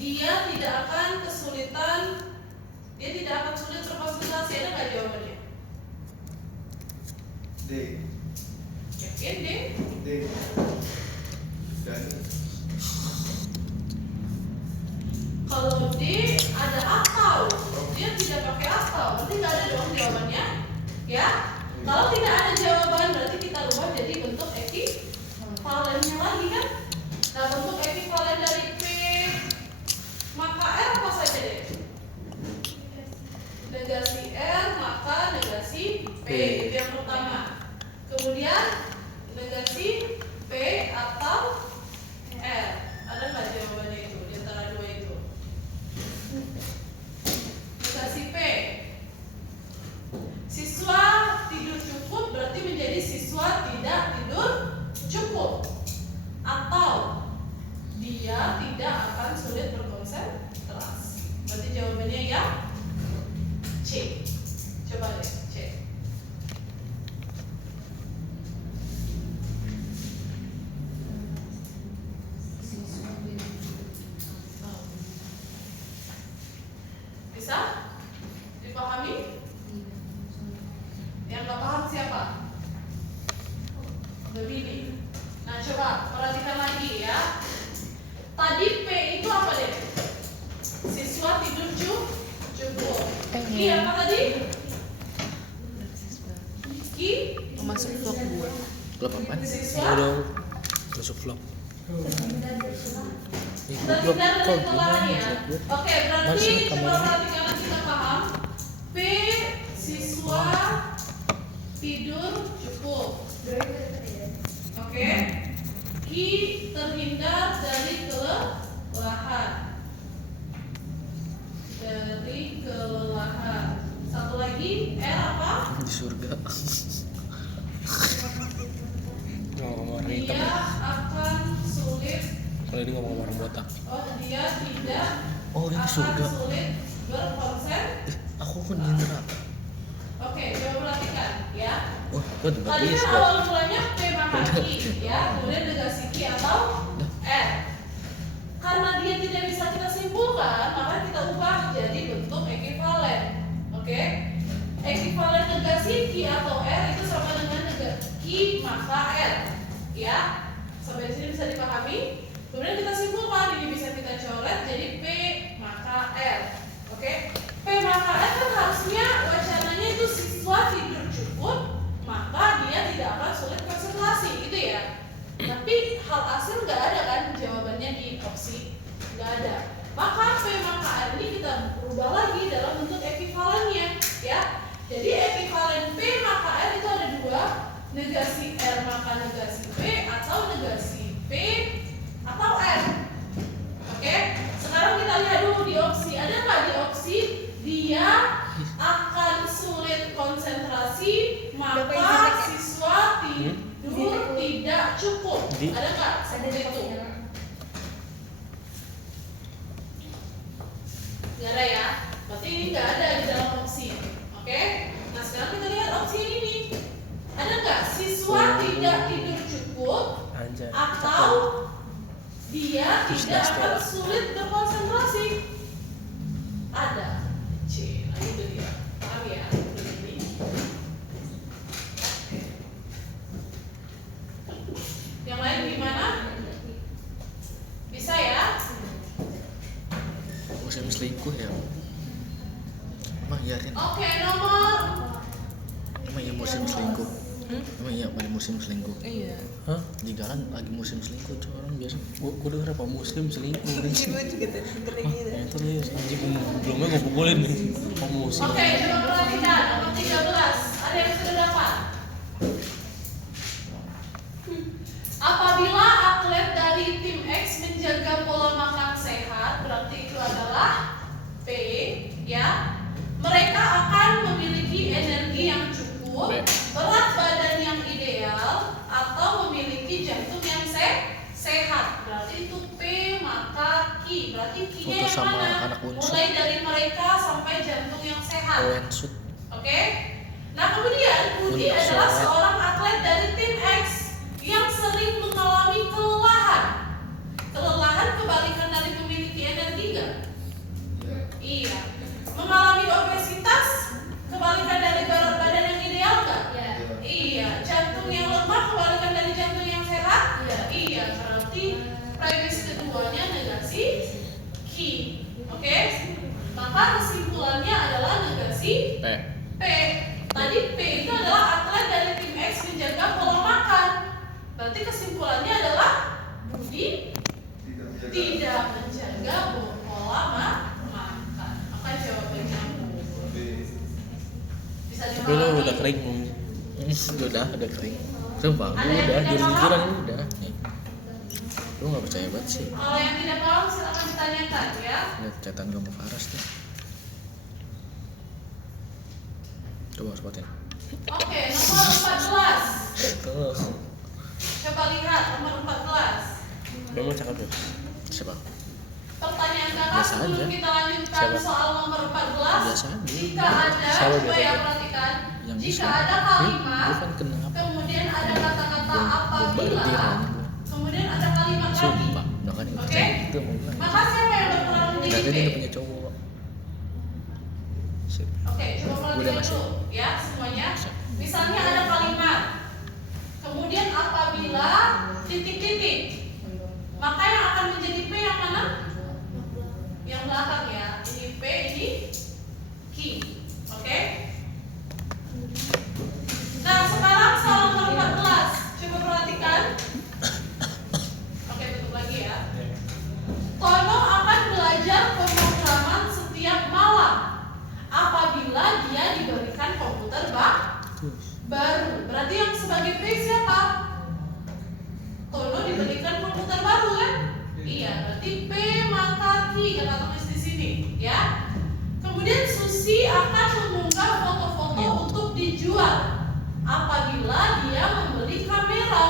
dia tidak akan sulit berkonsentrasi. Ada nggak jawabannya? D. Yakin D? D. Dan Kalau D ada atau, dia tidak pakai atau, berarti nggak ada dong jawabannya, ya? Kalau tidak ada jawaban, berarti kita ubah jadi bentuk ekivalennya lagi kan? Nah, bentuk ekivalen dari P maka R apa saja deh? Negasi R maka negasi P, itu yang pertama. Kemudian negasi P atau R, ada nggak jawabannya itu di antara dua itu? Negasi P, siswa tidur cukup berarti menjadi siswa tidak tidur cukup, atau dia tidak akan sulit berkonsentrasi. Berarti jawabannya ya C. Coba deh C. Bisa dipahami? Yang nggak paham siapa? Begini. Nah, coba perhatikan lagi ya. Tadi P itu apa deh? Siswa tidur cukup. Ki apa tadi? Ki Masuk vlog 2. Vlog apaan? siswa Masuk vlog. terhindar dari kelelahan ya. Oke, berarti coba perhatikan lagi, kita paham. P siswa tidur cukup. Oke. Ki terhindar dari kelelahan. Satu lagi R apa? Di surga. Ngomong warna hitam. Dia akan sulit. Kalau ini ngomong warna botak. Oh, dia tidak Oh, ini akan surga. sulit berkonsentrasi. Aku kan di neraka. Oke, coba perhatikan ya. Oh, tempat Tadi ini. kan awal mulanya P maka Ki ya, kemudian negasi Ki atau R. Karena dia tidak bisa kita simpulkan, maka kita ubah jadi bentuk ekivalen. Oke? Ekivalen negasi Ki atau R itu sama dengan Ki maka R. Ya? Sampai di sini bisa dipahami? Kemudian kita simpulkan, ini bisa kita coret jadi P maka R. Oke? P maka R kan harusnya wacananya itu siswa tidur cukup, maka dia tidak akan sulit konsentrasi, gitu ya. Tapi hal asal nggak ada kan jawabannya di opsi, nggak ada. Maka P maka R ini kita rubah lagi dalam bentuk ekivalennya, ya. Jadi ekivalen P maka R itu ada dua, negasi R maka negasi P atau negasi P atau R. Oke, sekarang kita lihat dulu di opsi. Ada nggak di opsi dia akan sulit konsentrasi maka siswa tidur tidak cukup? Ada nggak seperti itu? Nggak ada ya? Berarti ini nggak ada di dalam opsi. Oke? Nah, sekarang kita lihat opsi ini. Ada nggak siswa tidak tidur cukup atau dia tidak akan sulit berkonsentrasi? Ada. C. Nah, itu dia. Paham ya? Begini. Yang lain gimana? Bisa ya? Musim selingkuh ya. Emang iya Rin? Oke, nomor. Emang iya musim selingkuh? Emang iya pada musim selingkuh? Iya. Hah? Jika kan lagi musim selingkuh tuh orang biasa. Gua denger apa muslim selingkuh. Gue juga tadi denger gitu. Itu nih anjing belumnya gua pukulin nih. Musim. Oke, coba perhatikan nomor 13. Ada yang sudah dapat? Apabila atlet dari tim X menjaga pola makan sehat, berarti itu adalah P, ya. Mereka akan memiliki energi yang cukup, berat badan yang ideal, atau memiliki jantung yang sehat. Berarti itu P maka Q. Berarti Q-nya yang Foto sama mana? anak unsur. Mulai dari mereka sampai jantung yang sehat. Wensut. Oke. Nah, kemudian Budi Untuk adalah sholat. seorang atlet dari tim X yang sering mengalami kelelahan. Kelelahan kebalikan dari memiliki energi menjaga pola makan. Maka jawabannya Bu. Bisa Tapi lu dipahami? udah kering belum? Udah kering. Sumpah, Ada lu yang udah tidak jujur-jujuran paham? ini udah. Nih. Lu nggak percaya banget sih. Kalau yang tidak paham silakan ditanyakan ya. Lihat catatan kamu Faras tuh. Coba sebutin. Oke, nomor 14. Tuh. Coba lihat nomor 14. Kamu cakap dulu. Siapa? Pertanyaan kakak Biasa sebelum aja. kita lanjutkan Siapa? soal nomor 14. Biasa aja. Jika ada, Siapa coba biasa ya aja? perhatikan. Yang Jika bisa. ada kalimat, Bukan kenapa. kemudian ada kata-kata apabila, Bombardir aja. kemudian ada kalimat lagi. Sumpah, udah kan Oke? percaya gitu mau bilang. Maka siapa yang berperan menjadi Berarti P? dia udah punya cowok. Sip. Oke, coba Udah perhatikan ngasih. dulu ya semuanya. Siap. Misalnya ada kalimat, kemudian apabila titik-titik, maka yang akan menjadi P yang mana? Yang belakang ya. Ini P, ini Q. Oke? Nah, sekarang soal nomor 14. Coba perhatikan. Oke, tutup lagi ya. Tono akan belajar pemrograman setiap malam apabila dia diberikan komputer baru. Berarti yang sebagai P siapa? Tono diberikan komputer baru kan? Iya, berarti P maka Q kata tulis di sini, ya. Kemudian Susi akan mengunggah foto-foto untuk dijual apabila dia membeli kamera.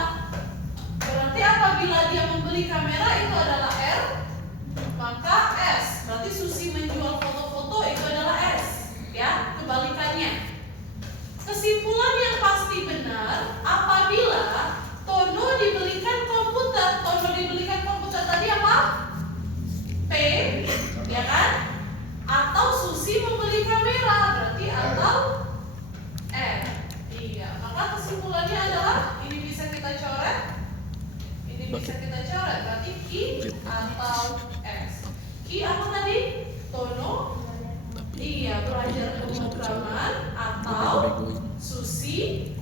Berarti apabila dia membeli kamera itu adalah R, maka S. Berarti Susi menjual foto-foto itu adalah S, ya. Kebalikannya. Kesimpulan yang pasti benar apabila Tono dibelikan komputer. Tono dibelikan komputer tadi apa? P, ya kan? Atau Susi membeli kamera, berarti atau R. Iya, maka kesimpulannya adalah ini bisa kita coret, ini bisa kita coret, berarti Q atau S. Q apa tadi? Tono. Iya, belajar pemrograman atau Susi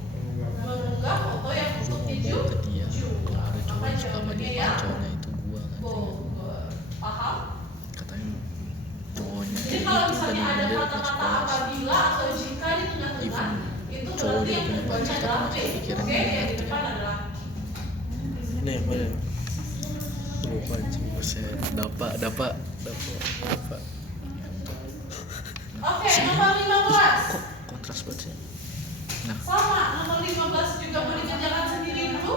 mengunggah foto yang untuk dijual. Maka jawabannya ya Cowoknya itu gua kan. Bogor. Paham? Katanya cowoknya. Jadi kalau misalnya ada dia kata-kata pas-pas. apabila atau jika di tengah-tengah, itu cowok berarti dia yang punya kedua pacar, adalah P. tapi masih pikiran Oke, dia yang di gitu. depan adalah Nih, mana? Lupa sih, buset. Dapat. Oke, nomor 15. Kok kontras banget sih? Nah, Sama, nomor 15 juga mau dikerjakan sendiri dulu.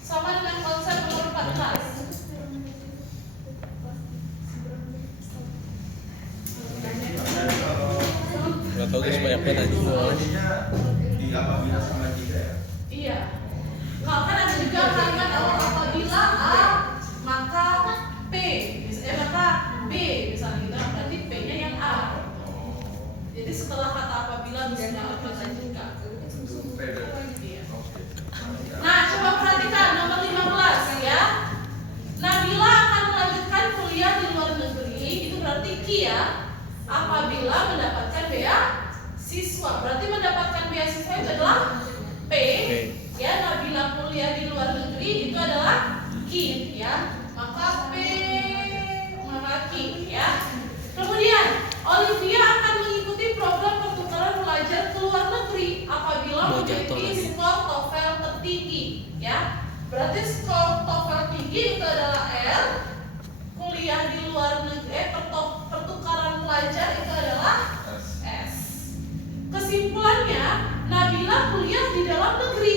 Sama dengan konsep nomor 14. nggak tahu guys banyak banget aja gua. Di apabila sama jika ya. Iya. Kalau kan ada juga kalimat apabila A maka P, maka B misalnya gitu, berarti P-nya yang A. Jadi setelah kata apabila bisa kata jika. Iya. Nah, coba perhatikan nomor 15 ya. Nabila akan melanjutkan kuliah di luar negeri, itu berarti Ki ya. Apabila mendapatkan beasiswa, berarti mendapatkan beasiswa itu adalah P. Ya, Nabila kuliah di luar negeri itu adalah Ki ya. Maka P maka Ki ya. Kemudian Olivia akan mengikuti program pertukaran pelajar ke luar negeri apabila memiliki skor TOEFL tertinggi ya. Berarti skor TOEFL tinggi itu adalah R. Kuliah di luar negeri pertukaran pelajar itu adalah S. Kesimpulannya Nabila kuliah di dalam negeri.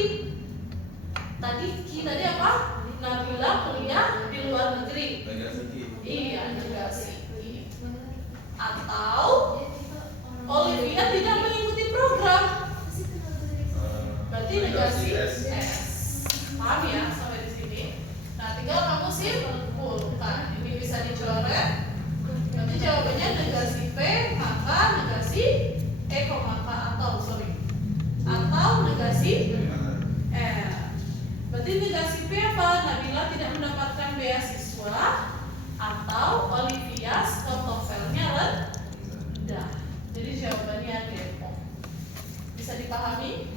Tadi tadi apa? Nabila kuliah di luar negeri. Iya, negasi. Atau Olivia tidak mengikuti program. Berarti negasi S. Paham ya sampai di sini? Nah, tinggal kamu simpulkan. Ini bisa dicoret. Berarti jawabannya negasi P, maka negasi atau negasi R. Berarti negasi P apa? Nabila tidak mendapatkan beasiswa atau Olivia skor TOEFL-nya rendah. Jadi jawabannya Depok. Bisa dipahami?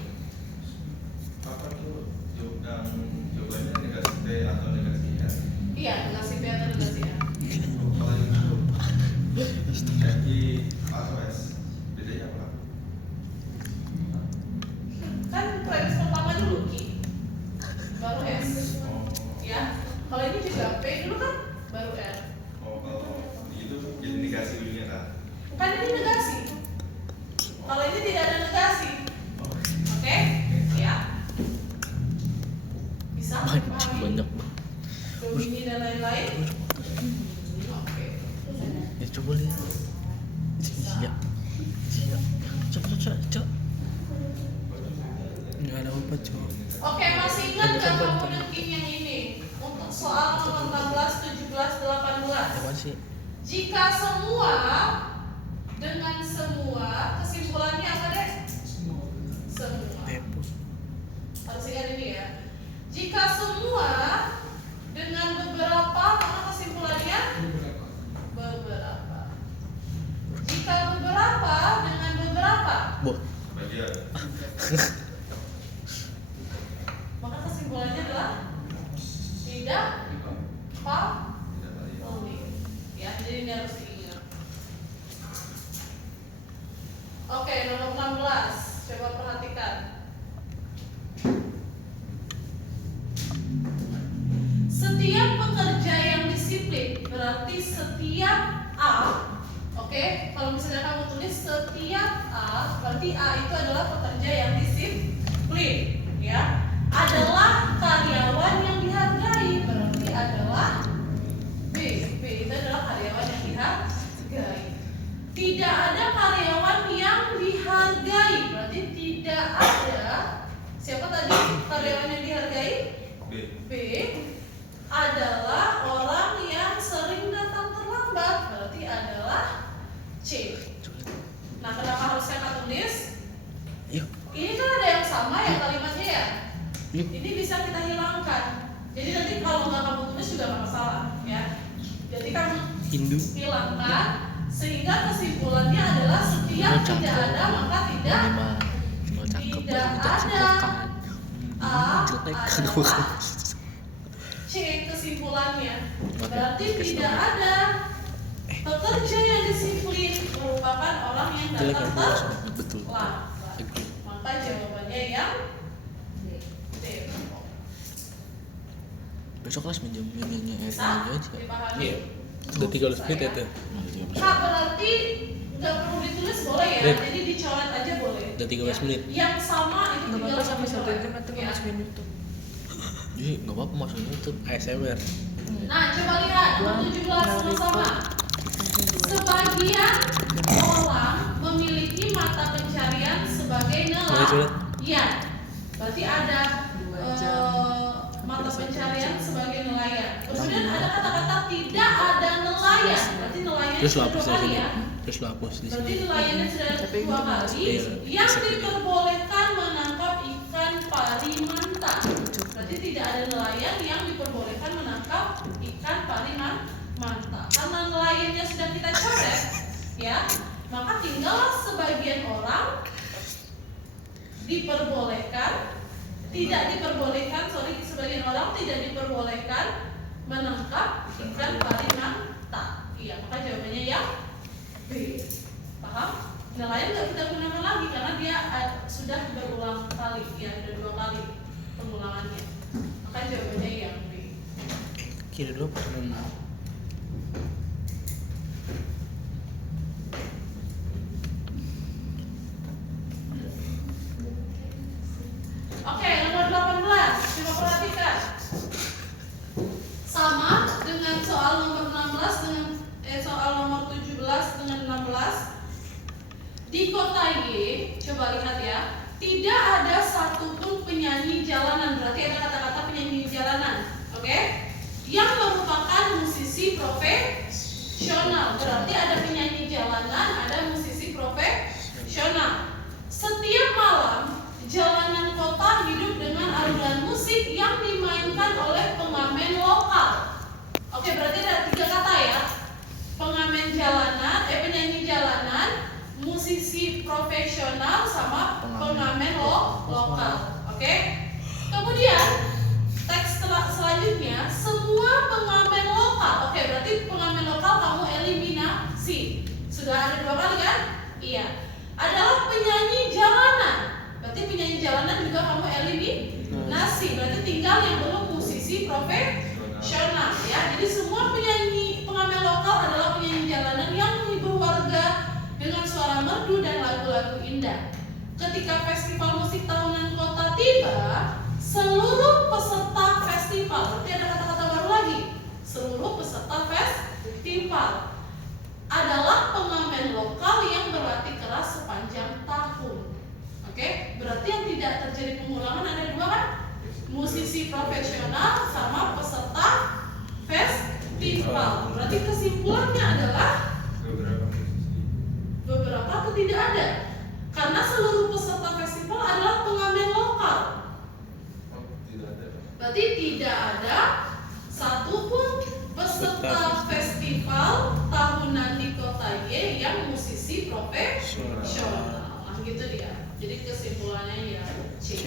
Apa tuh jawabannya negasi P atau negasi R? Iya, Apa coba? Oke, masih ingat nggak kamu denking yang ini? Untuk soal nomor 16, 17, 18. Apa sih? Jika semua dengan semua, kesimpulannya apa deh? Semua. Harus ingat ini ya. Jika semua dengan beberapa, maka kesimpulannya beberapa. Jika beberapa dengan beberapa, Boh. Bagian. maka kesimpulannya adalah tidak valid. Ya, jadi ini harus diingat. Oke, nomor 16. Coba perhatikan. Setiap pekerja yang disiplin berarti setiap A. Oke, kalau misalnya kamu tulis setiap A, berarti A itu adalah pekerja yang disiplin, ya. Adalah karyawan yang dihargai, berarti adalah B. B itu adalah karyawan yang dihargai. Tidak ada karyawan yang dihargai, berarti tidak ada. Siapa tadi karyawan yang dihargai? B. B adalah orang yang sering datang terlambat, berarti adalah C. Nah, kenapa harus saya tulis? Iya. Ini kan ada yang sama ya kalimatnya ya. Iya. Ini bisa kita hilangkan. Jadi nanti kalau nggak kamu tulis juga nggak masalah, ya. Jadi kamu Hindu. hilangkan sehingga kesimpulannya adalah setiap tidak ada maka tidak tidak ada. A adalah C kesimpulannya. Berarti tidak ada pekerja yang disiplin merupakan orang yang datang betul. terlambat. Maka jawabannya yang D. Besok kelas minjamnya Bisa aja. dipahami? Iya. Udah 13 menit ya tuh. Kak, berarti nggak perlu ditulis boleh ya? Red. Jadi dicoret aja boleh. Udah 13 menit. Yang sama itu Nggak tinggal apa-apa sampai 1 dicoret. jam nanti Ya. masukin YouTube. Jadi nggak apa-apa masukin YouTube. ASMR. Nah, coba lihat nomor 17 sama-sama. Sebagian orang memiliki mata pencarian sebagai nelayan. Iya. Berarti ada 2 jam. mata pencarian sebagai nelayan. Kemudian ada kata-kata tidak ada nelayan. Berarti nelayan Terus lo sudah hapus 2 di kali sini. ya. Terus lo hapus di Berarti sini. nelayannya sudah Tapi 2 itu kali. Iya, Yang bisa jadi. diperbolehkan menangkap ikan parimanta. Berarti tidak ada nelayan yang diperbolehkan menangkap ikan parimanta. Karena nelayannya sudah kita coret, ya, maka tinggallah sebagian orang diperbolehkan, tidak diperbolehkan, sebagian orang tidak diperbolehkan menangkap ikan parimanta. Iya, maka jawabannya yang B. Paham? Nelayan nggak kita gunakan lagi karena dia sudah berulang kali, ya, ada 2 kali pengulangannya. Maka jawabannya yang B. Kira dulu pernah. Oke, nomor 18. Coba perhatikan. Sama dengan soal nomor 16 dengan soal nomor 17 dengan 16. Di kota Y, coba lihat ya. Tidak ada satupun penyanyi jalanan. Berarti ada kata-kata penyanyi jalanan. Oke? Yang merupakan musisi profesional. Berarti ada penyanyi jalanan, ada musisi profesional. Setiap malam jalanan kota hidup dengan alunan musik yang dimainkan oleh pengamen lokal. Oke, berarti ada 3 kata ya. Pengamen jalanan, penyanyi jalanan, musisi profesional sama pengamen lokal. Oke. Kemudian teks selanjutnya semua pengamen lokal. Oke, berarti pengamen lokal kamu eliminasi. Sudah ada 2 kali kan? Iya. Adalah penyanyi jalanan. Berarti penyanyi jalanan juga kamu eliminasi. Berarti tinggal yang belum musisi profesional ya. Jadi semua penyanyi pengamen lokal adalah penyanyi jalanan yang menghibur warga dengan suara merdu dan lagu-lagu indah. Ketika festival musik tahunan kota tiba, seluruh peserta festival, berarti ada kata-kata baru lagi. Seluruh peserta festival adalah pengamen lokal yang berlatih keras sepanjang tahun. Oke, berarti yang tidak terjadi pengulangan ada profesional sama peserta festival. Berarti kesimpulannya adalah beberapa atau tidak ada. Karena seluruh peserta festival adalah pengamen lokal. Berarti tidak ada satupun peserta festival tahunan di kota Y yang musisi profesional. Nah, gitu dia. Jadi kesimpulannya ya C.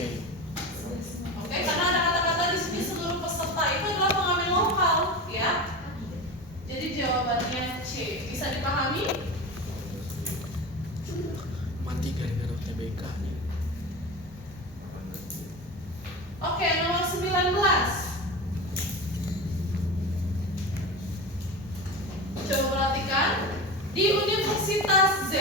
Oke, karena ada kata-kata di sini seluruh peserta itu adalah pengamen lokal, ya. Jadi jawabannya C. Bisa dipahami? Mati gara-gara UTBK nih. Oke, nomor 19. Coba perhatikan di Universitas Z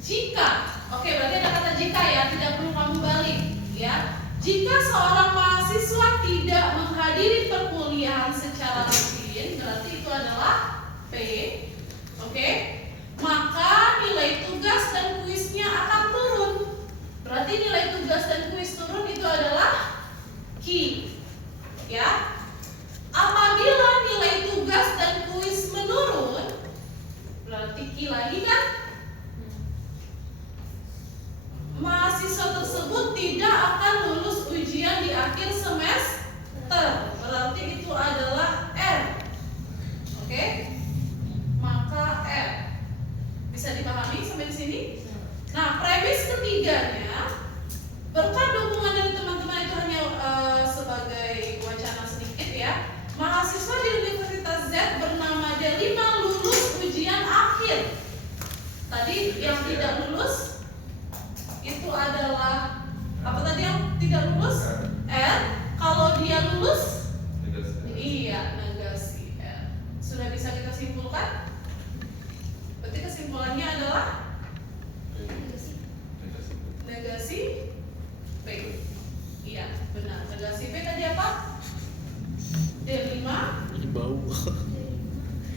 jika, oke berarti ada kata jika ya, tidak perlu kamu balik ya. Jika seorang mahasiswa tidak menghadiri perkuliahan secara rutin, berarti itu adalah P, oke. Maka nilai tugas dan kuisnya akan turun. Berarti nilai tugas dan kuis turun itu adalah Q, ya. Apabila nilai tugas dan kuis menurun, berarti Q lagi kan? Mahasiswa tersebut tidak akan lulus ujian di akhir semester. Berarti itu adalah R. Oke? Maka R. Bisa dipahami sampai di sini? Nah, premis ketiganya, berkat dukungan dari teman-teman itu hanya sebagai wacana sedikit ya. Mahasiswa di Universitas Z bernama Delima lulus ujian akhir. Tadi yang tidak lulus itu adalah apa tadi yang tidak lulus? R. Kalau dia lulus, iya negasi R. Sudah bisa kita simpulkan? Berarti kesimpulannya adalah negasi P. Iya, benar. Negasi P tadi apa? D5. Ini bau.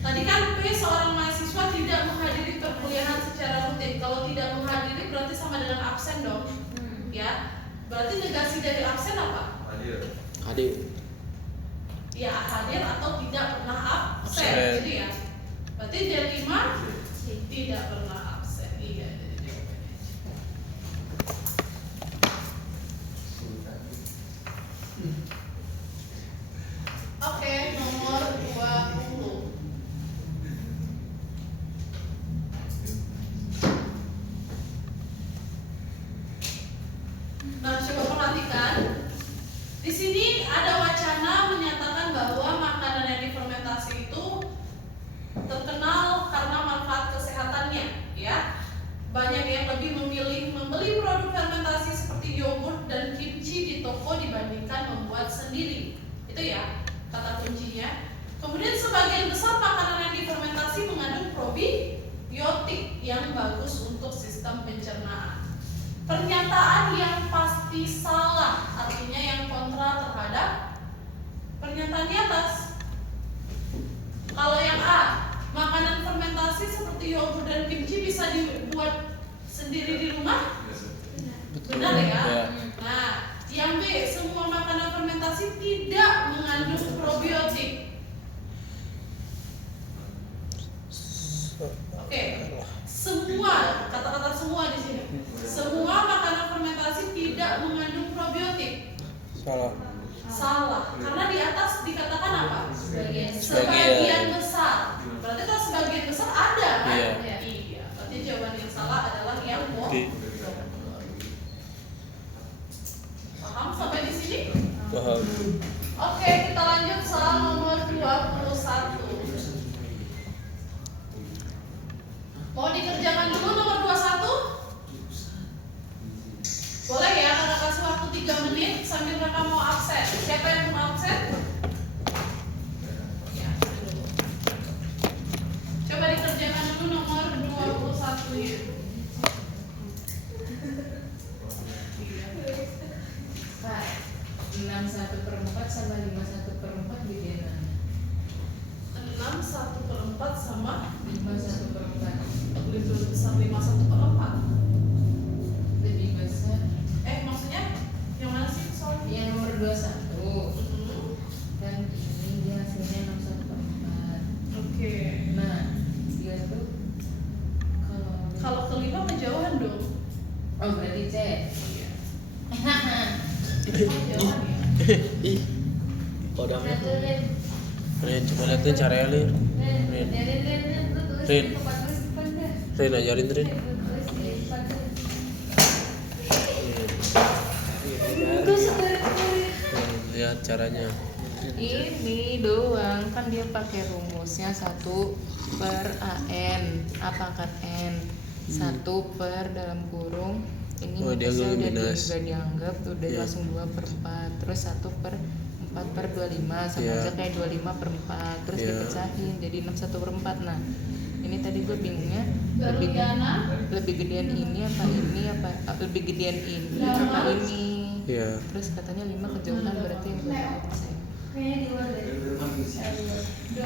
Tadi kan P seorang mahasiswa tidak menghadiri perkuliahan secara rutin. Kalau tidak menghadiri berarti sama dengan absen dong. Ya. Berarti negasi dari absen apa? Hadir. Ya, hadir atau tidak pernah absen. Absen. Gitu ya. Berarti D5 tidak pernah absen. Iya, jadi jawabannya C. Oke, nomor 20. Nah, coba perhatikan. Di sini ada wacana menyatakan bahwa makanan yang difermentasi itu terkenal karena manfaat kesehatannya, ya. Banyak yang lebih memilih membeli produk fermentasi seperti yogurt dan kimchi di toko dibandingkan membuat sendiri. Itu ya kata kuncinya. Kemudian sebagian besar makanan yang difermentasi mengandung probiotik yang bagus untuk sistem pencernaan. Pernyataan yang pasti salah, artinya yang kontra terhadap pernyataan di atas. Kalau yang A, makanan fermentasi seperti yogurt dan kimchi bisa dibuat sendiri di rumah? Benar ya? Nah, yang B, semua makanan fermentasi tidak mengandung probiotik. Oke, semua, kata-kata semua di sini. Semua makanan fermentasi tidak mengandung probiotik. Salah. Salah, karena di atas dikatakan apa? Sebagian. Sebagian besar. Berarti kalau sebagian besar ada kan? Iya. Iya. Berarti jawaban yang salah adalah yang Oke. Paham sampai di sini? Paham. Oke, kita lanjut soal nomor 21. Mau dikerjakan dulu nomor 21? Boleh ya, karena kasih waktu 3 menit sambil mereka mau absen. Siapa yang mau absen? Ya. Coba dikerjakan dulu nomor 21 ya. Pak, 6/1/4 sama 5/1/4 beda mana? 6/1/4 sama 5/1/4 lebih besar 5/1/4. lebih besar. Maksudnya yang mana sih soalnya? Yang nomor 21 C. Ih. Kodamnya. Satu, Rin. Rin, coba liatin caranya Lir. Rin, Rin, lu tulis Rin. di tempat tulis depan dah. Rin ajarin Rin. Lu tulis di depan tuh. Lihat caranya. Ini doang kan dia pakai rumusnya 1/an A pangkat n 1 dalam kurung ini Oh, dia bisa udah minus. udah dianggap udah Iya. langsung 2/4 terus 1/4/25 sama Iya. aja kayak 25/4 terus Iya. dipecahin jadi 61/4. Nah ini tadi gue bingungnya Baru Diana. lebih gedean ini apa lebih gedean ini apa ini Iya. terus katanya 5 kejauhan berarti yang berapa Kayaknya di luar deh.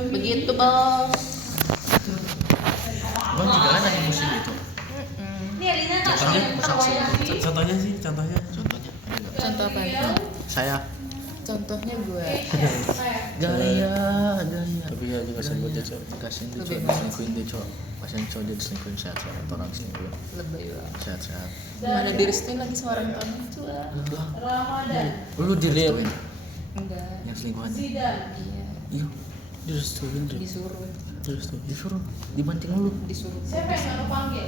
begitu bos. Bang juga kan lagi musim itu. Ini Alina tak Contohnya, tahu contohnya sih, contohnya. Contoh apa? Saya. Contohnya gue. Gaya. Tapi ya juga sebut dia cowok. Dikasihin dia cowok, diselingkuhin dia cowok. Pasien cowok dia diselingkuhin sehat-sehat orang selingkuh. Lebay banget. Sehat-sehat. Mana direstuin lagi sama orang tuanya cua. Ramadan. Lu direstuin Enggak. yang selingkuhan. Zidan. Iya. Iya. Direstuin dia. Disuruh. Dibanting lu. Disuruh. Siapa yang nggak panggil?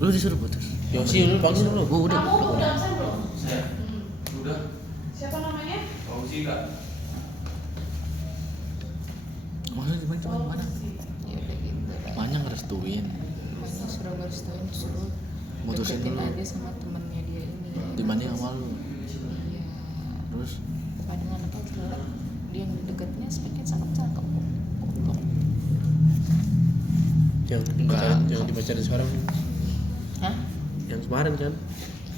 Lu disuruh putus. Yosi lu panggil lu. Gua udah. Kamu udah absen belum? Saya Hmm. udah. Siapa namanya? Fauzi kak. Maksudnya dibanting Oh, mana? Ya udah gitu. Banyak ngerestuin. Mana suruh ngerestuin suruh Mutusin deketin dulu. aja sama temennya dia ini. Dibanding sama lu. Iya. Terus Padahal anaknya jelek. Dia yang deketnya speknya cakep-cakep. yang dibacain sekarang. Hah? Yang kemarin kan.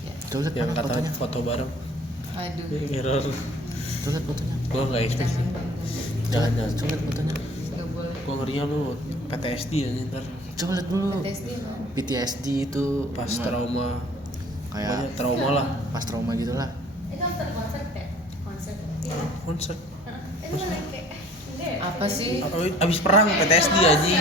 Iya. Coba lihat yang mana kata fotonya. foto bareng. Aduh. Error. Coba lihat fotonya. Gua nggak expect sih. Jangan. Coba lihat fotonya. Nggak boleh. Gua ngerinya lu PTSD ya ntar Coba lihat dulu. PTSD mah. PTSD itu pas gimana? trauma. Kayak Pokoknya trauma lah. pas trauma gitu lah. Itu nonton konser deh. Konser. Iya. Konser. Itu mana kayak enggak ya? Apa sih? Abis perang PTSD anjing.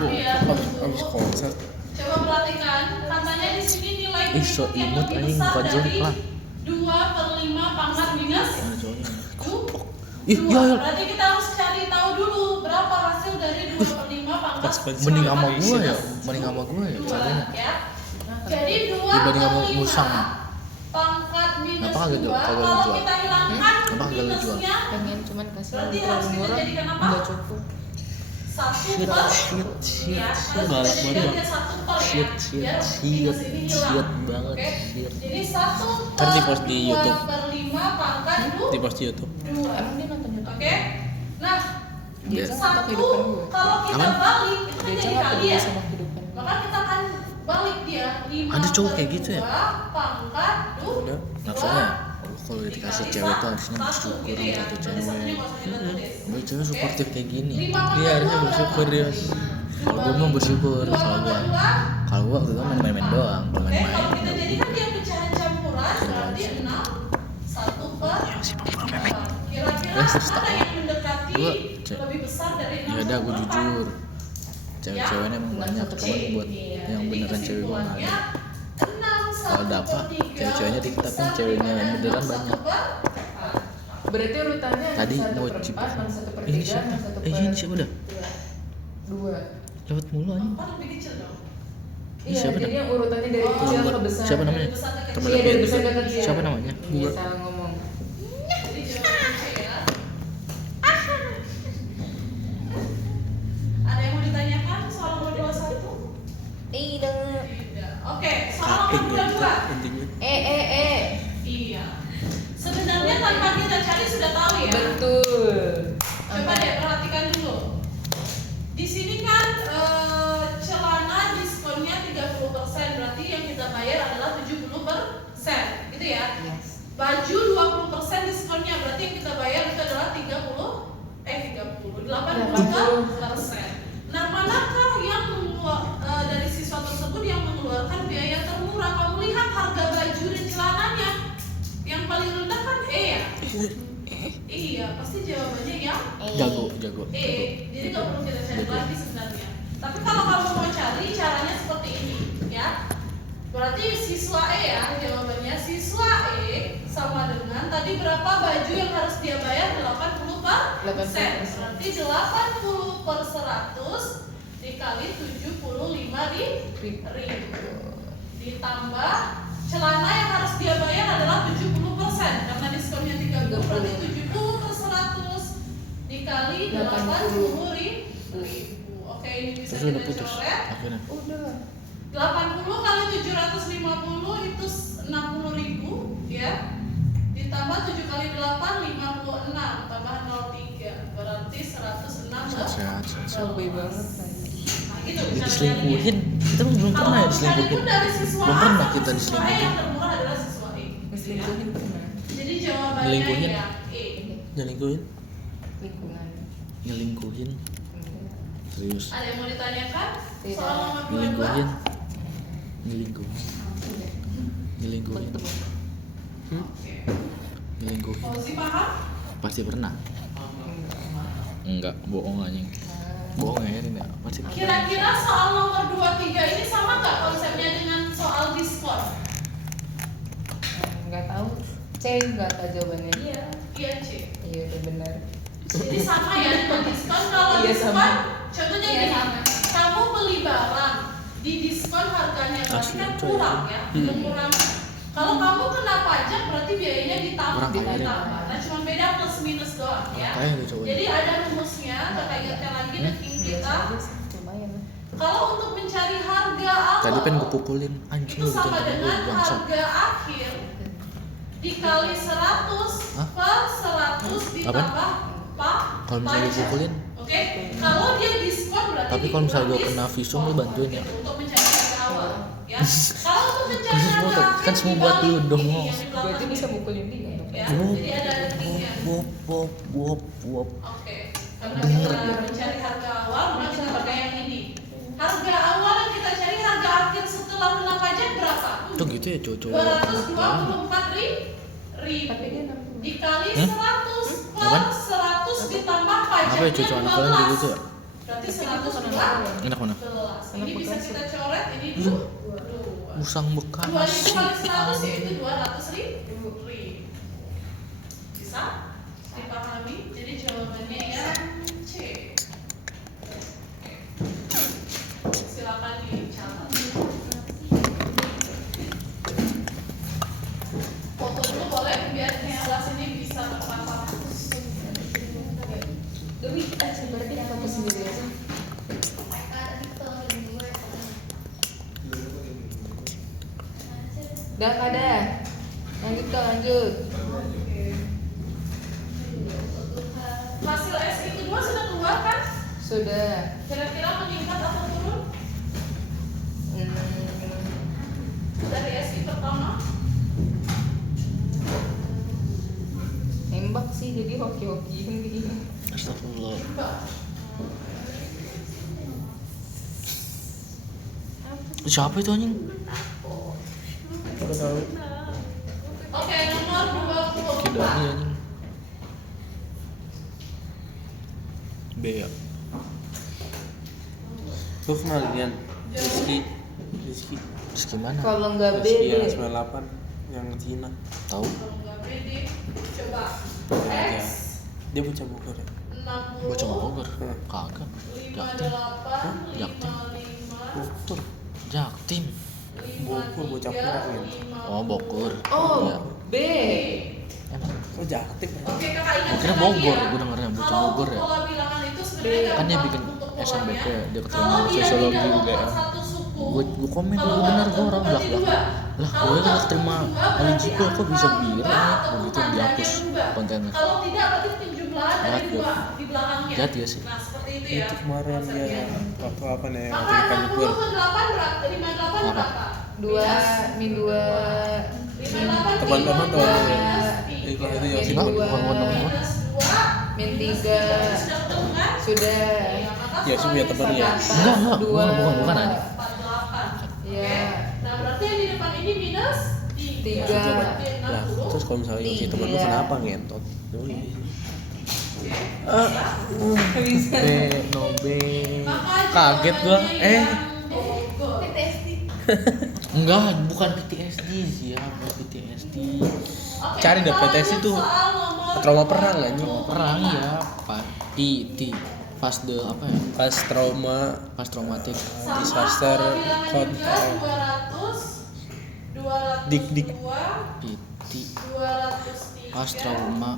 Iya. Abis konser. Coba perhatikan, katanya di sini nilai Ih, so berikut yang imut lebih anjing, besar bukan dari jelek lah. 2/5 pangkat minus Mana cowoknya? 2. Ih, iya, iya. Berarti kita harus cari tahu dulu berapa hasil dari 2/5 pangkat Pas konser. Mending sama pangkat gua ya, minus mending sama gua ya dua, caranya. ya. Jadi 2 Dibanding sama per 5 musang. pangkat minus Kenapa kagak 2 kagak lu kalau jual? kita hilangkan Kenapa kagak lu jual? minusnya Pengen cuman kasih Berarti terlalu harus kita murah. jadikan apa? Nggak cukup. 1 per Shit, ya, harus galak kita banget. jadikan 1 per ya. Shit, Biar shit, minus ini hilang. shit banget, Oke? shit. Jadi 1 Ntar per di post di 2 YouTube. per 5 pangkat Di post di YouTube. 2. Emang dia nonton YouTube? Oke? Nah, Dia Yes. aja nggak tahu 1 kehidupan gue. kalau kita Aman? balik itu kan Dia aja jadi nggak peduli kalian. sama kehidupan gue. Maka kita akan balik dia 5 Ada cowok per kayak gitu ya? 2 pangkat Udah. Maksudnya kalau dikasih cewek tuh harusnya bersyukur sama satu cewek. Gue cewek suportif kayak gini. Iya, harusnya bersyukur dia. Kalau gue mau bersyukur, kalau gua waktu itu main-main doang, Oke, main-main. kalau kita jadikan dia pecahan campuran berarti 6 1 per kira-kira Wes, terus tak. mana yang mendekati Gua, lebih besar dari 6 Ya udah gue jujur. Cewek-ceweknya emang banyak, cuman buat Iya, yang beneran cewek gue nggak ada. Kalau Kalau dapat, cewek-ceweknya dikit tapi yang ceweknya beneran banyak. Berarti urutannya Tadi 1 mau per cip. 4, 1 per 3, Ini siapa? 1 per Ini siapa udah? 2. Lewat mulu aja. lebih kecil dong. Ini Iya, siapa jadi dah? yang urutannya dari kecil ke besar. Siapa namanya? Temen Iya, dari aku. besar ke kecil. Siapa namanya? Iya, salah ngomong. Jadi jangan kecil ya. Ada yang mau ditanyakan soal nomor 21? Tidak. Tidak. Oke, soal Cutting nomor ya, 22. intinya. Iya. Sebenarnya tanpa kita cari sudah tahu ya. Betul. Coba deh perhatikan dulu. Di sini kan celana diskonnya 30%, berarti yang kita bayar adalah 70%, gitu ya. Yes. Baju 20% diskonnya, berarti yang kita bayar itu adalah 80%. Nah, manakah yang dari siswa tersebut yang mengeluarkan biaya termurah? Kamu lihat harga baju dan celananya. Yang paling rendah kan E ya? Iya, pasti jawabannya yang Jago. jadi nggak perlu kita cari lagi sebenarnya. Tapi kalau kamu mau cari, caranya seperti ini, ya. Berarti siswa E ya, jawabannya siswa E sama dengan tadi berapa baju yang harus dia bayar 80%. Berarti 80/100 dikali 75.000 ditambah celana yang harus dia bayar adalah 70% karena diskonnya 30 berarti 70/100 dikali 80.000. Oke, ini bisa Terus udah kita putus coret. akhirnya. Udah. 80 kali 750 itu 60.000 ya. Ditambah 7 kali 8 56 tambah 03 berarti 106. Sehat. Lebih banget tadi. Nah, gitu Itu cara diselingkuhin. nyarinya. Kita belum pernah ya Kalau diselingkuhin. sekalipun dari siswa Belum A pernah sama kita siswa E diselingkuhin. yang termurah adalah siswa E. Diselingkuhin pernah. Jadi jawabannya Nyelingkuhin? yang E. Nyelingkuhin? Lingkungan. Nyelingkuhin. Serius. Ada yang mau ditanyakan? Tidak. Soal nomor 22? Nyelingkuhin. Nyelingkuhin. Oke. Nyelingkuhin. Fauzi paham? Pasti pernah. Enggak, bohong anjing. Bohong ya ini pasti pernah. Kira-kira soal nomor 23 ini sama nggak konsepnya dengan soal diskon? Nggak tahu. C nggak tahu jawabannya. Iya, iya C. Iya udah benar. Jadi sama ya dengan diskon. Kalau Iya, diskon, sama. contohnya Iya, gini, sama. kamu beli barang di diskon harganya berarti Asli, kan coy. kurang ya, kurang. Kalau kamu kena pajak berarti biayanya ditambah, Kurang kali. Nah, cuma beda plus minus doang ya. Kayak gitu coba. Jadi ada rumusnya, kakak ingatkan lagi ranking kita. Lumayan lah. Kalau untuk mencari harga awal, Tadi pengen gue pukulin anjing itu lu sama jangan dengan gue bangsat. harga akhir dikali 100 Hah? per 100 ditambah Kalau misalnya pajak. dipukulin? Oke, kalau dia diskon berarti Tapi kalau misalnya gue dikurangi kena visum lu bantuin ya. untuk mencari harga awal ya. Kalau untuk mencari Khusus harga motor, akhir kan semua buat dibalik lu dong, ini Mo. yang di belakang Berarti bisa ini. mukulin dia dong. Ya, Wop, jadi ada linknya. wop. Oke, karena kita mencari harga awal, maka kita pakai yang ini. Harga awal yang kita cari harga akhir setelah kena pajak berapa? Tuh gitu ya cowok-cowok. 224.000 Tapi dia 60. dikali Hmm? 100 per Apaan? 100 ditambah pajaknya Apa ya cowok anak kalian kayak gitu ya? Berarti Tapi itu 112. kan anak Enak mana? Ini bisa kita coret, ini Iya. 2. Musang 2000 Bekasi. kali 100 yaitu 200.000. Bisa dipahami? Jadi jawabannya yang C. Silakan dicatat. Foto dulu boleh biar kelas ini bisa terpapar. Dewi, berarti foto sendiri aja. Udah nggak ada. Lanjut. Hasil SI kedua sudah keluar kan? Sudah. Kira-kira meningkat atau turun dari SI pertama? Nembak sih, jadi hoki-hoki gitu. Astagfirullah. Enggak. Siapa itu anjing? Aku tahu. Oke, nomor 24. Kidani anjing. B ya. Gue kenal Lian. Rizky. Terus gimana? Kalau nggak Rizky yang beda, 98 yang Cina. Tahu? Kalau nggak pede, coba Aja. X Dia bocah Bogor ya. 60 Bocah Bogor. Kagak. 58 Jaktim. 55 Bogor. Jaktim. Bogor, bocah Perak, ya. Oh, Bogor. oh Iya. B. Emang. Oh Jaktim. Oke, kakak ingatkan Kira lagi Bogor, ya. gua dengernya bocah Kalau Bogor ya. pola bilangan itu sebenarnya Kan dia gampang bikin untuk SMBK, polanya. dia keterima Kalau dia sosiologi tidak UGM. membuat satu suku, Gua komen, kalau gua bener, nggak gua orang berarti belak-belak. dua. Lah, Kalau gue kan nggak terima dua, berarti eligible, kok bisa angka biru dua ya? atau Begitu tandanya dihapus dua. kontennya. Kalau tidak berarti penjumlahan dari Jahat, dua ya. di belakangnya. Jahat ya sih. Nah, seperti itu ya. Itu kemarin konsepnya. dia waktu apa nih? Maka Waktu ikan 60 bubur. ke 8 berapa? 58 Apa? berapa? 2 min 2 58 Teman-teman tuh minus itu itu ya Min sih. Siapa? dua. Bukan ngomong. minus 2 min 3 sudah ketemu kan? sudah. Ya, maka Ya, sih, punya teman ya. Enggak, Dua. bukan aja. 48. Iya. Nah, berarti yang di depan ini minus 3. Tiga. Berarti Lah, 60. terus kalau misalnya Yosi temen lu Tiga. kenapa ngentot? Doi. Bisa. B, no B. Maka Kaget gua. jawabannya yang Bogor. Testing. Enggak, bukan PTSD sih ya, bukan PTSD. Oke, Cari deh kalau PTSD yang tuh soal nomor trauma perang anjing. Perang ya, Pak. Pas the apa ya? Pas trauma Pas traumatik. sama disaster kalau bilangan juga control. 200 Dik, dik. 202 PT 203 pas trauma.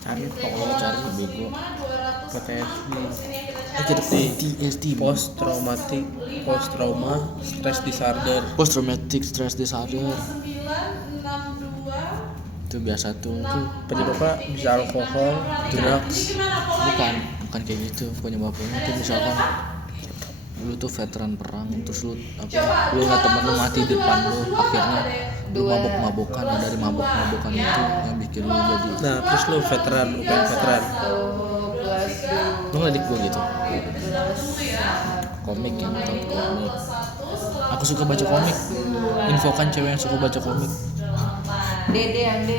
Cari tolong cari bego. 205 PTSD. 206 sini yang kita Aja cari PTSD. post traumatic post trauma stress disorder. Post traumatic stress disorder. 59 62 Itu biasa tuh. Penyebabnya bisa alkohol, drugs. Bukan kayak gitu. Penyebabnya tuh misalkan lu tuh veteran perang terus lu apa lu nggak temen lu mati di depan lu akhirnya lu mabok-mabokan ya dari mabok-mabokan itu yang bikin lu jadi Nah, terus lu veteran, bukan veteran. 1 plus 2 lu ngelidik gua gitu plus komik yang nonton komik aku suka baca komik infokan cewek yang suka baca komik D yang D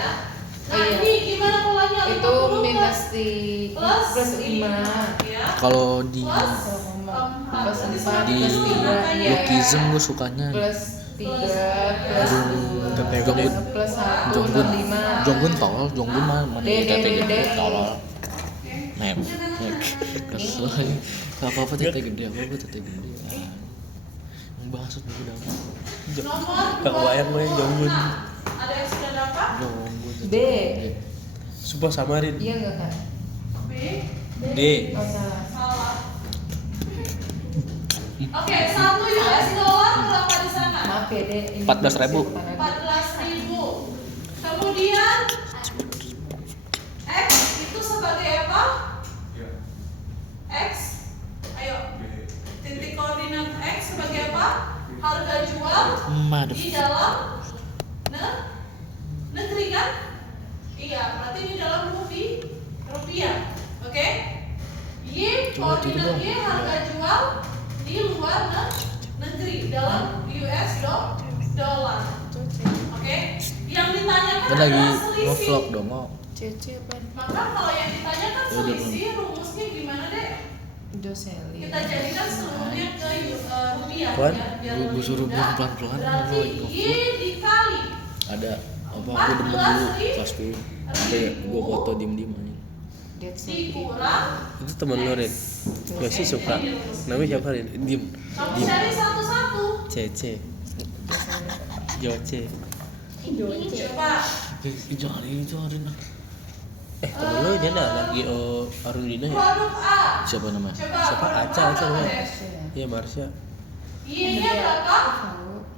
oh Nah, iya ini gimana polanya? itu 50 minus plus 5 ya. kalau di plus 4 di plus 3 iya Lukism gua sukanya plus 3 plus Jonggun plus 1 Jonggun plus 5 Jonggun tolol Jonggun mah mana D, tete D, gede D. tolol nem kesel nggak apa-apa tete gede apa tete gede bahas dulu dah Nomor Gak bayang gue Jonggun. Ada yang sudah dapat? Jonggun B. Sumpah samarin. iya nggak kak B. D. oh salah Salah. Oke, 1 US dollar berapa di sana? maaf ya D ini 14.000. 14.000. Kemudian X itu sebagai apa? Ya. X. Ayo. Titik koordinat X sebagai apa? Harga jual Madep. di dalam negeri kan? Iya, berarti di dalam rupiah. Oke? Y Coba tiru koordinat dong. Y harga jual di luar negeri dalam US dollar. Oke? Yang ditanyakan Kan lagi adalah selisih. nge-vlog dong mau CC apa Maka kalau yang ditanyakan Ya udah, selisih rumusnya gimana deh? Joseli Kita jadikan seluruhnya ke rupiah Apaan? ya, biar Gua lebih suruh mudah. bilang pelan-pelan, Berarti gua lagi Y dikali ada apa aku demen dulu kelas 10 sampai gua foto diem-diem aja That's it dikurang. Itu temen lu Rin. Gue sih suka. Namanya siapa Rin? diem Kamu cari satu-satu. CC. Joce. Coba. jangan itu Arina Temen lu dia ada anak GO Arundina ya? Produk A. siapa namanya Coba. Siapa? produk Aca A namanya. deh. Iya Marsha. Y-nya berapa?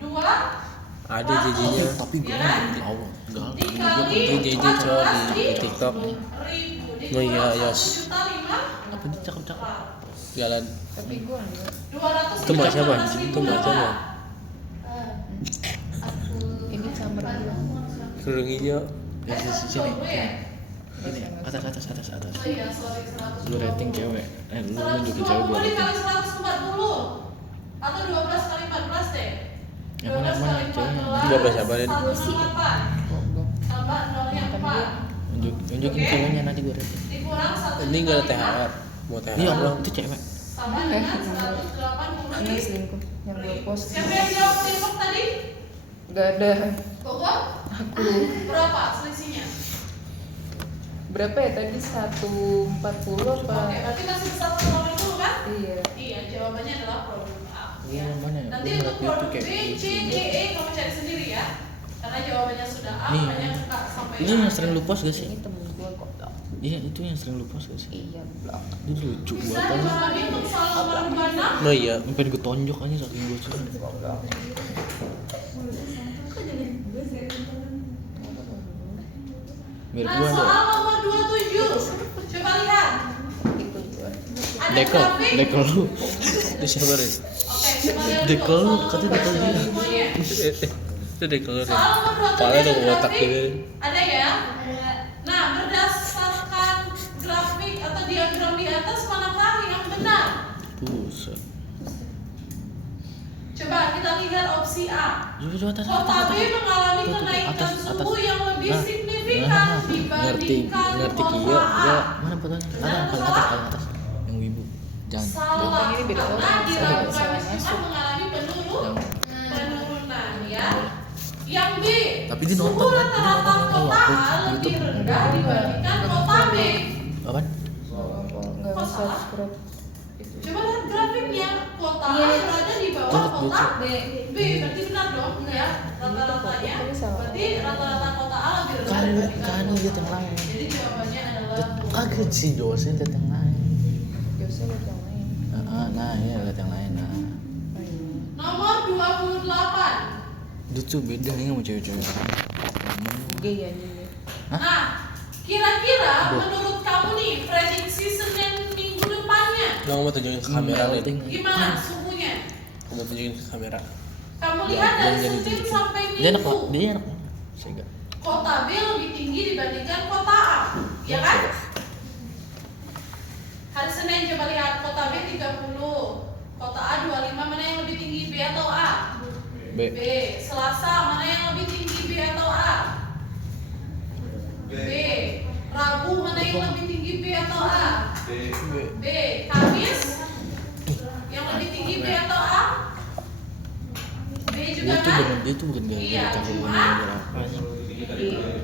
2 Ada JJ-nya. tapi gue Ya kan? nggak tahu enggak dikali Ini JJ cowok di TikTok. 14.000 Oh iya, dikurang Yos. 1.500.000. apa dia cakep-cakep Jalan. tapi gue enggak 200 Itu mbak siapa? Itu mbak siapa? ini summer dulu Kerudung hijau. ya di sini ini atas Oh iya, sorry, 100. lu rating cewek lu nunjukin 120 cewek gua rating dikali 140 atau 12 kali 14 deh. Yang mana, 12 mana, kali ceweknya? 12 apa, Rin? 108 goblok tambah nolnya 4 nunjukin Oke. ceweknya nanti gue rating dikurang 1 Ini enggak ada THR. Mau THR iya dong. itu cewek sama dengan ini 180. selingkuh yang gue post Siapa yang jawab tembok tadi? nggak ada Bogor? Berapa selisihnya? berapa ya tadi 140 apa Oke, berarti masih 180 kan? iya Iya, jawabannya adalah produk A. Iya, mana ya? Nanti Gua untuk ngeliat produk itu B, kayak C, D, E kamu cari sendiri ya. Karena jawabannya sudah A, Nih. makanya suka sampai ini A. yang sering lu post gak sih ini temen gue kok iya itu yang sering lu post gak sih iya blok itu lucu Bisa banget dibagi untuk soal nomor 26. Oh iya. sampai gue tonjok aja saking lucu biar Nah, gua ada soal nomor 27. Coba lihat. itu gue Ada dekel grafik. lu Itu siapa Rin? Oke, coba lihat Dekel, dulu. Soal katanya dekel dia. semuanya. Itu deh kalau Rin. Soal nomor 27 Kepala ada udah botak grafik. gitu. Ada ya? Nah, berdasarkan grafik atau diagram di atas manakah yang benar? buset Coba kita lihat opsi A. coba atas Kota B mengalami Tuh, kenaikan atas. suhu yang lebih Nah, signifikan ngerti dibandingkan ngerti kota kia A. ya mana fotonya ada paling atas yang wibu jangan Salah, Ini beda karena orang, di salah Rabu Kamis salah Jumat masuk. mengalami penurunan. penurunan ya. Yang B, Tapi dia nonton suhu kan? Dia rata-rata nonton kan? kota A Waktu lebih YouTube. rendah dibandingkan kota B. Apaan? Nggak Kok salah? subscribe itu. Coba lihat grafiknya, kota A Iya. berada di bawah Tuh, kota lucu. B. B berarti benar dong ya rata-ratanya. Tapi salah. Berarti rata-rata kota A lebih rendah Kan dibandingkan kan kota lihat B. yang lain. Jadi jawabannya adalah Kaget sih Jose lihat yang lain. Jose lihat yang lain. Nah ya lihat yang lain nah. Oh, iya. nomor 28. Itu tuh beda nih sama cewek-cewek. Gay ya ini. Hah? Nah, kira-kira Duh. menurut kamu nih prediksi Senin minggu depannya Lo mau tunjukin ke kamera nih. gimana suhunya? Mau tunjukin ke kamera. Kamu lihat dari Jangan Senin ditunjukin. sampai Dia enak pak, Minggu. dia enak. Sega. Kota B lebih tinggi dibandingkan kota A, ya kan? Hari Senin coba lihat kota B 30, kota A 25, mana yang lebih tinggi B atau A? B. B. Selasa mana yang lebih tinggi B atau A? B. Rabu mana yang lebih tinggi B atau A? B. Kamis yang lebih tinggi B atau A? B juga Dia tuh kan? dengan dia tuh bukan Iya, gara-gara cakep cuma- gara apa sih?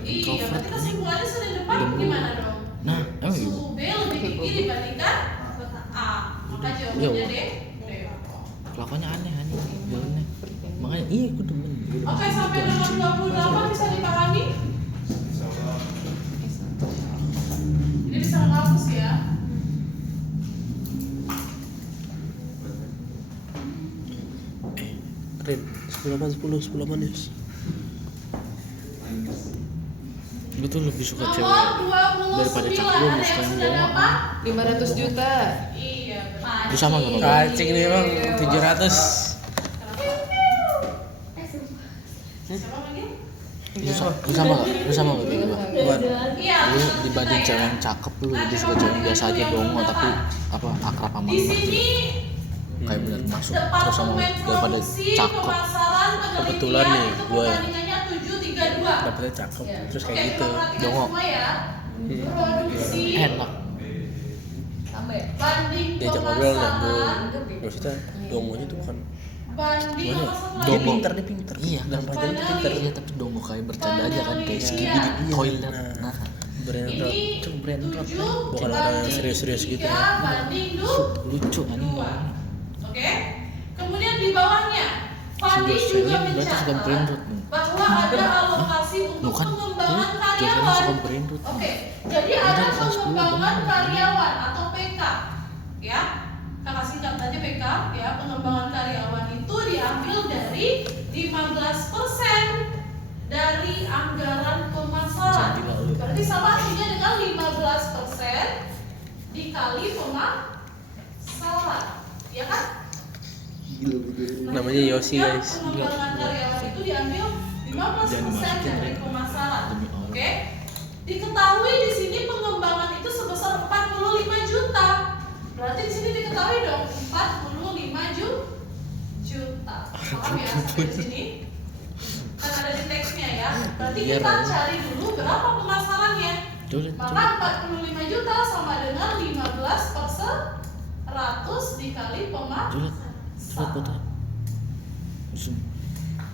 Iya, berarti kesimpulannya Senin depan gimana dong? Nah, emang gitu. Suhu B lebih tinggi dibandingkan A. Maka jawabannya Iya. D. Kelakuannya aneh jalannya. Makanya iya aku demen. Oke, sampai nomor 28 bisa dipahami? Ini bisa menghapus ya. Rin, 10 manis. Gue tuh lebih suka cewek Nomor 29 daripada cakep gue ada lebih yang suka yang sudah bohong. dapat? 500 juta. Iya, benar. Lu sama gak, Bang? Kacing nih emang 700. Siapa manggil? Lu sama gak? Lu sama gak kayak gue? Buat Iya. Lu dibanding cewek yang cakep lu lebih suka cewek yang biasa aja dongo tapi apa akrab sama Di lu sini kayak bener masuk terus sama Departemen daripada Produksi cakep. Pemasaran Kebetulan Penelitian nih, itu gue perbandingannya 732. dapetnya cakep. Terus Oke, kayak gitu. kita perhatikan Dongo. semua ya. Produksi Enak. Tambah ya? banding Diajak ngobrol nyambung. pemasaran Maksudnya dongonya tuh bukan banding Gimana ya? apa satu dia lagi? pinter, dia pinter. Iya Dalam kan pelajaran dia pinter. iya tapi dongo kayak bercanda aja kan kayak Iya. skibidi Iya, toilet nah. nah Brand Ini rock. itu brand rock 7 Bukan orang yang serius-serius gitu ya. banding lucu kan 2. Oke. Kemudian di bawahnya Fadli Si juga Joshua ini berarti suka brand root, mencatat nih. bahwa ada alokasi untuk Bukan. pengembangan Joshua ini karyawan. suka brand root. Oke, jadi Ada ada kelas 10 pengembangan bener. karyawan atau PK, ya. Kakak singkat aja PK, ya. Pengembangan karyawan itu diambil dari 15% dari anggaran pemasaran. Jadi lah lu. Berarti sama artinya dengan 15% dikali pemasaran, ya kan? Namanya Yosi, guys. Pengembangan karyawan itu diambil 15% Jangan dimasukin, dari Ren. pemasaran. Demi Allah. Oke. Diketahui di sini pengembangan itu sebesar 45 juta. Berarti di sini diketahui dong 45 juta. Paham ya sampai di sini? Kan ada di teksnya ya. Berarti Iya, kita Ren. cari dulu berapa pemasarannya. Coba Maka 45 juta sama dengan 15% dikali coba foto pemasaran. zoom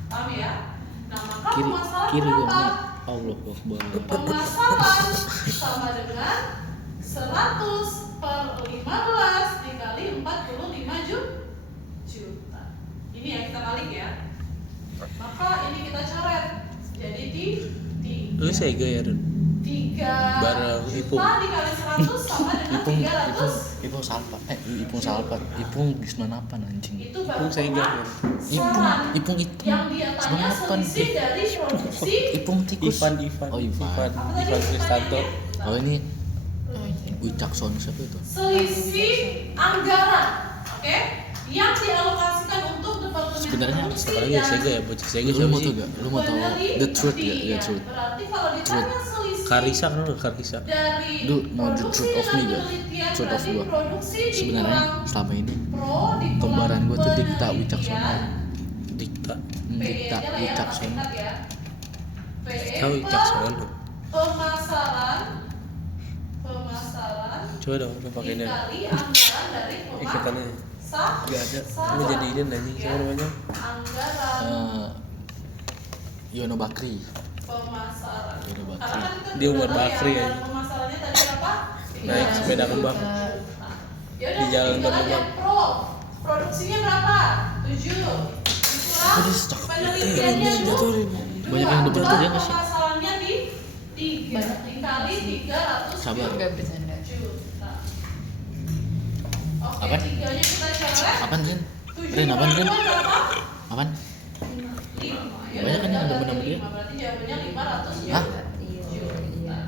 Paham ya? Nah, maka kiri pemasaran kiri gue berapa? Allah Akbar Pemasaran sama dengan 100 per 15 dikali 45 juta. Ini yang kita balik ya. Maka ini kita coret. Jadi di Lu sega ya, Ren? 3 Bareng Ipung. juta dikali 100 sama dengan 300. Ipung salpa Ipung salpa Ipung di 98 anjing Itu baru Ipung saya ingat, ya. Ipung itu yang dia tanya 98 selisih dari produksi. Ipung tikus Ivan oh Ivan Ivan Kristanto. oh ini Wicakson siapa itu Selisih anggaran, oke, yang dialokasikan untuk departemen Sebenarnya produksi Siapa lagi ya dan sega ya? Bocah sega lu siapa mau sih? tau gak lu mau tau the truth ya the truth Berarti kalau ditanya selisih Karisa kan udah Karisa. dari Lu mau the produksi truth of me dengan gak? penelitian, Truth of berarti gua. produksi sebenarnya dikurang selama ini pro dikurang kembaran gua tuh Dikta Wicaksono penelitian. Dikta. Dikta PE-nya lah ya, Wicaksono singkat ya. PE Tahu Wicaksono. pemasaran Coba dong lu pakai ini dikali anggaran dari ikatannya. Gak ada. Lu jadiin lagi siapa namanya? Anggaran Yono Bakri. pemasaran. Yono Bakri. Karena kan kita Dia Umar udah tahu Bakri ya. anggaran pemasarannya tadi berapa? Naik sepeda kembang. Yaudah, Di jalan tinggal Bandung. aja produksinya berapa? 7. Dikurang Udah stok. penelitiannya tuh Banyak yang double tuh dia nggak sih? Pemasarannya di 3 dikali 300 Sabar. Enggak bercanda. juta. Oke, Apaan? 3-nya kita coret. Apaan Rin? 7 Rin apaan Rin? berapa? Apaan? 5. Banyak kan yang ada nama dia? Berarti jawabannya 500 Hah? juta. Iya, iya. Tiga-tiga.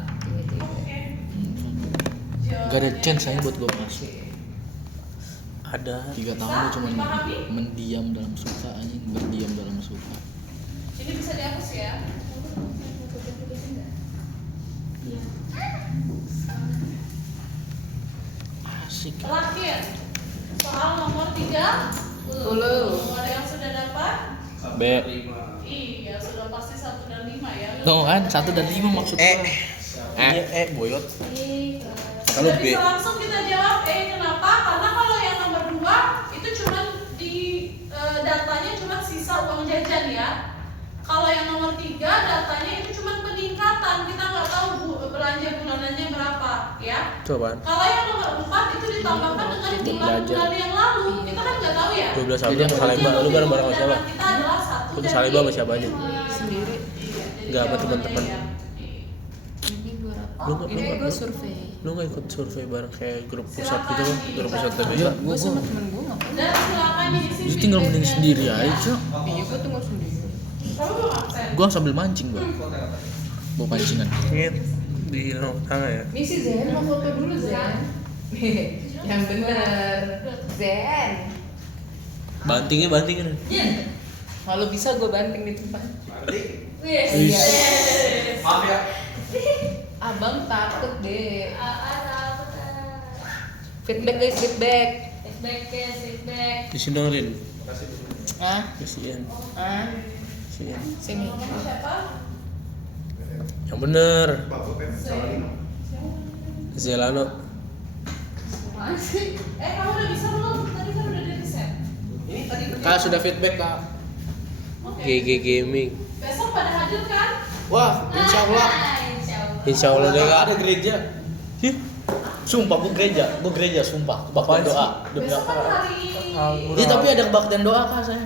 Oke. Gak ada chance saya buat gue masuk. Ada. 3 tahun gue cuma Dipahami? mendiam dalam suka anjing, berdiam dalam suka. Ini bisa dihapus ya. Asik. Terakhir, soal nomor 3. Ada yang sudah dapat? B. Iya, sudah pasti 1 dan 5 ya. Tuh kan 1 dan 5 maksud gue. Boyot. Kalau B. Bisa langsung kita jawab kenapa? Karena kalau yang nomor 2 itu cuma di datanya cuma sisa uang jajan ya. Kalau yang nomor 3 datanya itu cuma peningkatan, kita nggak tahu belanja bulanannya berapa ya. Coba. Kalau yang nomor 4 itu ditambahkan dengan bulan-bulan yang lalu, kita kan nggak tahu ya. 12 April ke Salemba. Lu bareng-bareng sama siapa? Kita adalah 1 Lu ke Salemba sama siapa aja? Sendiri. Nggak sama teman-teman. Ini gue Lu nggak- Ini lu gue nggak- survei. Lu gak ikut survei bareng kayak grup pusat gitu kan? Grup pusat TBK. Gue sama temen gue ngapain? Dan silakan diisi Lu tinggal mending feedbacknya. sendiri aja. Iya, gue tunggu sendiri. Kamu belum absen? Gua sambil mancing gua. Bawa pancingan. Ngit di rambut tangga ya. Ini si Zen mau foto dulu Zen. Yang bener. Zen. Bantingin. Kalau bisa gue banting di tempat. Yes. Maaf ya. Abang takut deh. Feedback guys, feedback. Disindorin. Ah, Kasihan. Kasihan. sini. Siapa? Yang bener. Saya. Zelano. Kamu udah bisa belum? Tadi kan udah di riset. Kak sudah feedback Kak. Oke. GG Gaming. Besok pada hadir kan? Wah, insya Allah. Insya Allah deh. Ada gereja. Hih, Sumpah gua gereja sumpah. Apaan Kebaktian sih? doa. Demi Besok apa? kan hari. Iya tapi ada kebaktian doa Kak saya.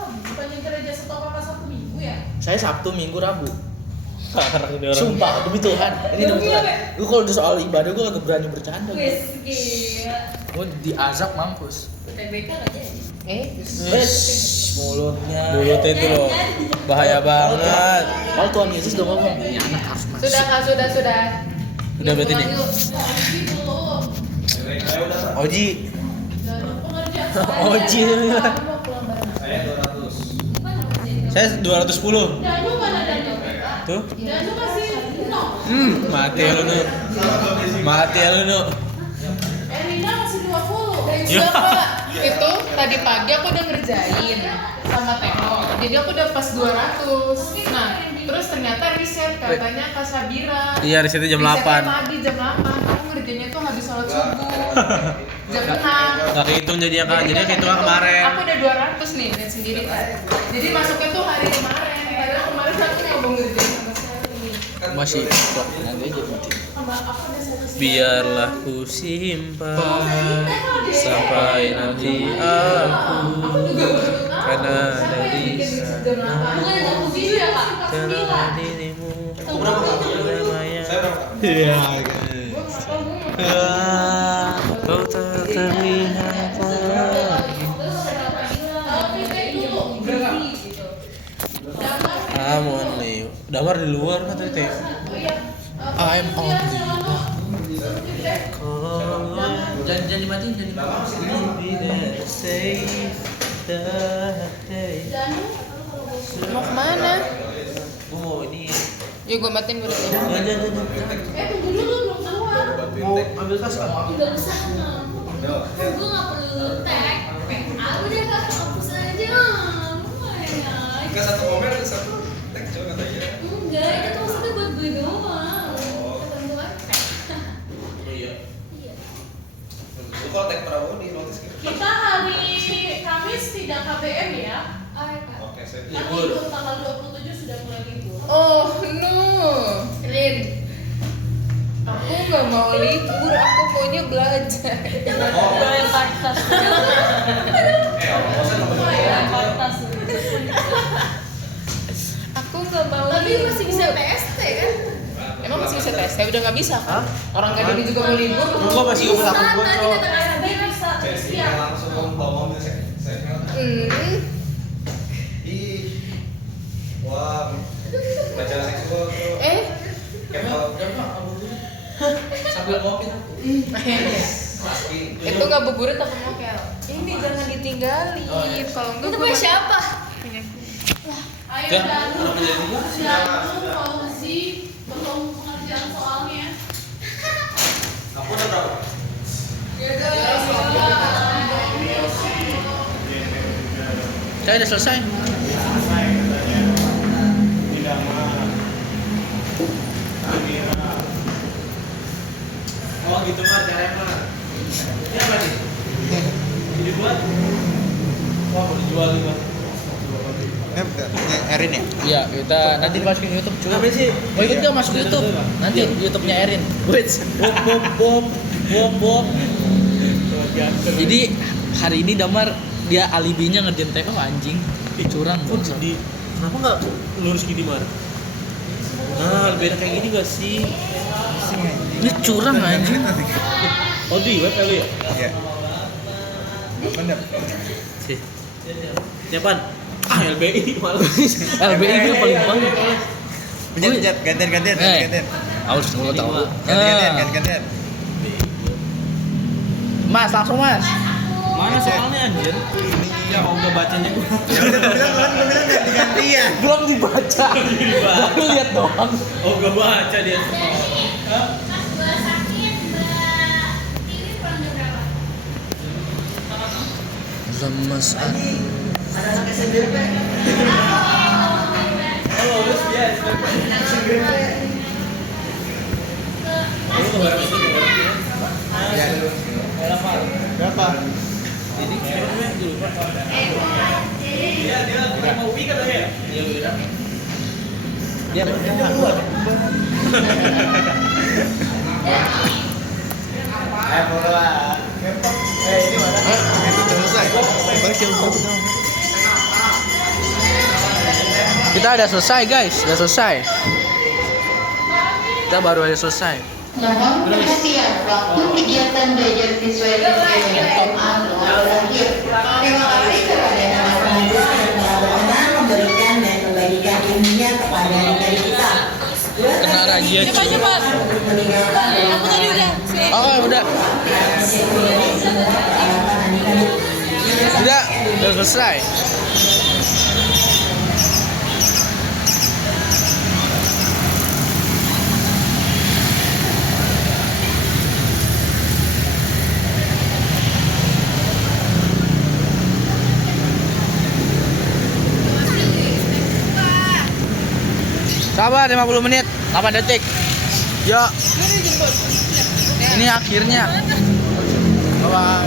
Bukannya gereja setahu kakak Sabtu Minggu ya? Saya Sabtu, Minggu, Rabu. Sekarang ini orang. Sumpah demi Tuhan. Ini demi Tuhan. Gua kalau udah soal ibadah gua agak berani bercanda. Gua diazab mampus. Mulutnya. Mulutnya itu loh. Bahaya banget. Kalau Tuhan Yesus udah ngomong, ini anak harus masuk. Sudah kak, sudah. Udah berarti nih. Oji belum. Oji. Dan pengerjaan Oji. Saya 200. Saya 210. Danu mana Danu? Tuh. Danu masih no. Mati lu nu. Mati lu nu. Erina masih 20. Siapa? Itu tadi pagi aku udah ngerjain sama Teko. Jadi aku udah pas 200. Nah, terus ternyata riset katanya Kak Sabira. Iya, risetnya jam 8. Risetnya pagi jam 8. Aku ngerjainnya tuh habis sholat subuh. Jam 6. Gak kehitung jadinya Kak. Jadinya kehitungnya kemarin. Aku udah 200 nih, lihat sendiri kan. Jadi masuknya tuh hari kemarin. Padahal kemarin aku nggak mau ngerjain sama sekali. Masih kok nanti aja mati. Sama aku udah selesai. Biarlah ku simpan sampai nanti aku karena dari sana Bukan aku gitu ya Kak. telah dirimu namanya. Saya berapa? Iya guys. Kau tak terlihat lagi. Feedback dulu. I'm only you. Damar di luar kan tadi teh. Oh iya. I'm only you. Kalau Jangan dimatiin, jangan dimatiin. be there, say that day. Danu. Mau kemana? Gua mau ini. Ya gue matiin berarti. Jangan. Tunggu dulu belum keluar. Mau ambil tas nggak? Gak usah gue gak perlu tag aku udah gak hapus aja lumayan Enggak satu komen ada satu tag coba kata ya. enggak itu tuh maksudnya buat gue doang ketentuan Oh iya. iya Lu kalau tag Prabowo tahu di notis gitu. Kita hari Kamis tidak KBM ya. Oke, saya Kan libur tanggal 27 sudah mulai libur. Oh no, Rin. aku nggak mau libur, aku maunya belajar. Aku nggak mau. Tapi libur. masih bisa PST kan? Emang masih bisa tes? Saya udah nggak bisa kan? Orang nggak ada juga mau libur. Gua masih umur Bisa, 8 tadi kata Kak Saya Sabir. bisa saya siap. langsung bawa mobil saya. Ih. Wah. Pacaran seksual tuh. Sambil ngopi aku. Pasti. Itu nggak beburit apa mokel? Ini jangan ditinggalin. Kalau enggak Itu gua punya siapa? Ayo Ya, Danu, kenapa jadi gua? Danu, Fauzi, belum pengerjaan soalnya. Kamu udah berapa? Saya udah selesai. Oh gitu mah caranya mah. Ini apa nih? Ini buat. Wah mau dijual nih mah. Erin ya? Iya, kita nanti masukin YouTube cuy. Apa sih? Mau ikut nggak masuk YouTube? Nanti YouTube-nya Erin. Wait. Bom. Jadi hari ini Damar dia alibinya ngerjain TO anjing. Curang Kok bangsa. di kenapa nggak lurus gini Mar? Nah, lebih enak kayak gini gak sih? Ini curang anjing. Oh di web kali ya? Iya. Bener. Sih. Siapaan? Ah, LBI malah. LBI itu paling banget. Pencet, gantian. Harus dulu tahu. Gantian. Mas, langsung Mas. Mana soalnya anjir? Ya mau udah bacanya gua. Ya udah gue bilang ganti-gantian. Belum dibaca. Baru lihat doang. Oh, gak baca dia. Pas gua sakit, Mbak Tiwi pulang jam berapa? Lemes. Oh, terus dia. Berapa? Ini kira-kira dulu Pak. Dia mau pi katanya ya? Iya, udah. Ya, keluar. Ini selesai. Kita udah selesai guys, udah selesai. Kita baru aja selesai. Mohon perhatian, waktu kegiatan belajar siswa SMP SMA telah berakhir. Terima kasih kepada yang telah menghadirkan dan telah berkenan memberikan dan membagikan ilmunya kepada adik kita. Kena razia cuy. Aku tadi udah. Oh udah. Udah selesai. Sabar 50 menit, 8 detik. Ya. Ini akhirnya. Bye bye.